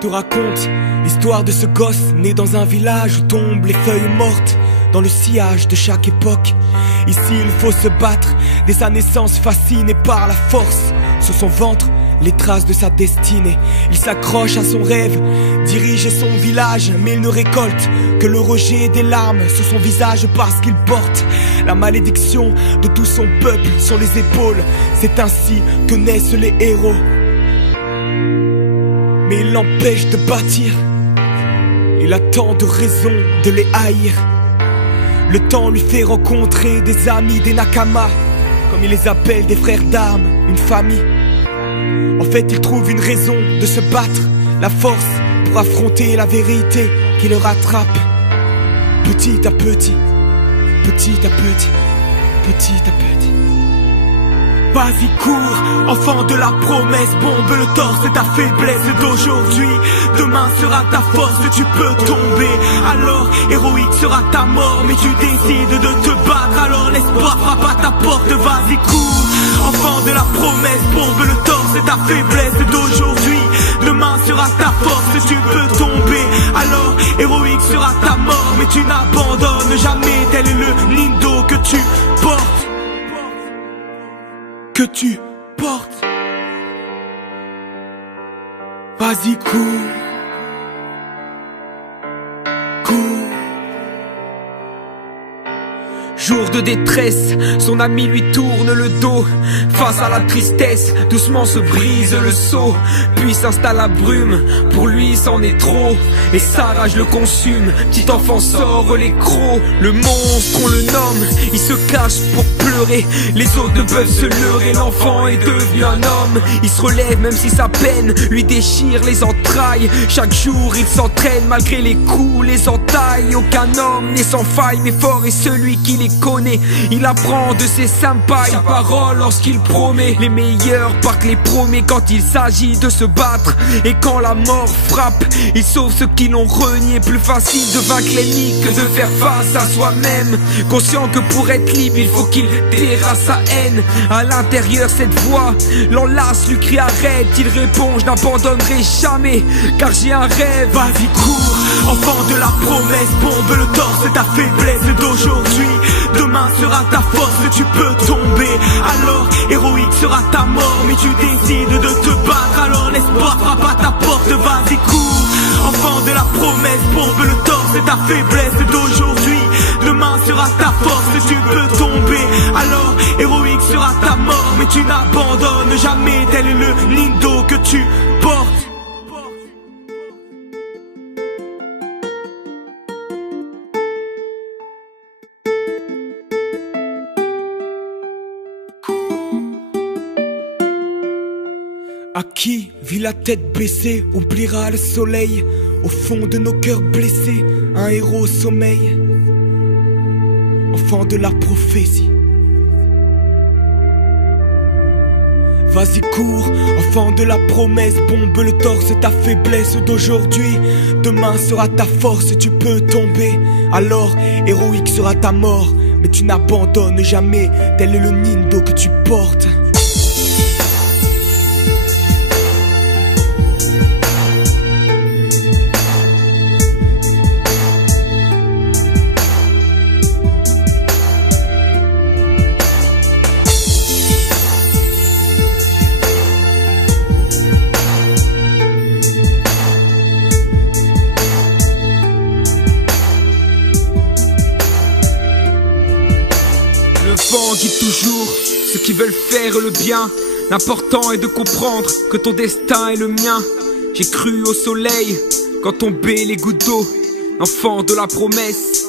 te raconte l'histoire de ce gosse né dans un village où tombent les feuilles mortes dans le sillage de chaque époque. Ici il faut se battre, dès sa naissance fasciné par la force. Sur son ventre, les traces de sa destinée. Il s'accroche à son rêve, diriger son village, mais il ne récolte que le rejet des larmes sur son visage parce qu'il porte la malédiction de tout son peuple sur les épaules. C'est ainsi que naissent les héros. Mais il l'empêche de bâtir. Il a tant de raisons de les haïr. Le temps lui fait rencontrer des amis, des nakamas, comme il les appelle, des frères d'armes, une famille. En fait, il trouve une raison de se battre, la force pour affronter la vérité qui le rattrape. Petit à petit, petit à petit, petit à petit. Vas-y cours, enfant de la promesse, bombe le torse, c'est ta faiblesse d'aujourd'hui. Demain sera ta force, tu peux tomber. Alors héroïque sera ta mort, mais tu décides de te battre. Alors l'espoir frappe à ta porte, vas-y cours. Enfant de la promesse, bombe le torse, c'est ta faiblesse d'aujourd'hui. Demain sera ta force, tu peux tomber. Alors héroïque sera ta mort, mais tu n'abandonnes jamais. Tel est le nindo que tu portes. Que tu portes. Vas-y cours. Cours. Jour de détresse, son ami lui tourne le dos. Face à la tristesse, doucement se brise le seau. Puis s'installe la brume, pour lui c'en est trop. Et sa rage le consume, petit enfant sort les crocs. Le monstre on le nomme, il se cache pour pleurer. Les autres ne peuvent se leurrer, l'enfant est devenu un homme. Il se relève même si sa peine lui déchire les entrailles. Chaque jour il s'entraîne malgré les coups, les entailles. Aucun homme n'est sans faille, mais fort est celui qui les connaît. Il apprend de ses senpai, sa parole lorsqu'il promet. Les meilleurs partent les premiers quand il s'agit de se battre. Et quand la mort frappe, il sauve ceux qui l'ont renié. Plus facile de vaincre l'ennemi que de faire face à soi-même. Conscient que pour être libre il faut qu'il terrasse sa haine. À l'intérieur cette voix l'enlace, lui crie arrête. Il répond je n'abandonnerai jamais car j'ai un rêve. Vas-y cours, enfant de la promesse, bombe le torse, c'est ta faiblesse d'aujourd'hui. Demain sera ta force, tu peux tomber. Alors héroïque sera ta mort, mais tu décides de te battre. Alors l'espoir frappe à ta porte, vas-y cours. Enfant de la promesse, bombe le torse, c'est ta faiblesse d'aujourd'hui. Demain sera ta force, tu peux tomber. Alors héroïque sera ta mort, mais tu n'abandonnes jamais. Tel est le nindo que tu portes. À qui vit la tête baissée, oubliera le soleil. Au fond de nos cœurs blessés, un héros sommeille. Enfant de la prophétie. Vas-y cours, enfant de la promesse, bombe le torse, c'est ta faiblesse d'aujourd'hui. Demain sera ta force, tu peux tomber. Alors héroïque sera ta mort, mais tu n'abandonnes jamais. Tel est le nindo que tu portes. Guide toujours ceux qui veulent faire le bien. L'important est de comprendre que ton destin est le mien. J'ai cru au soleil quand tombaient les gouttes d'eau. Enfant de la promesse,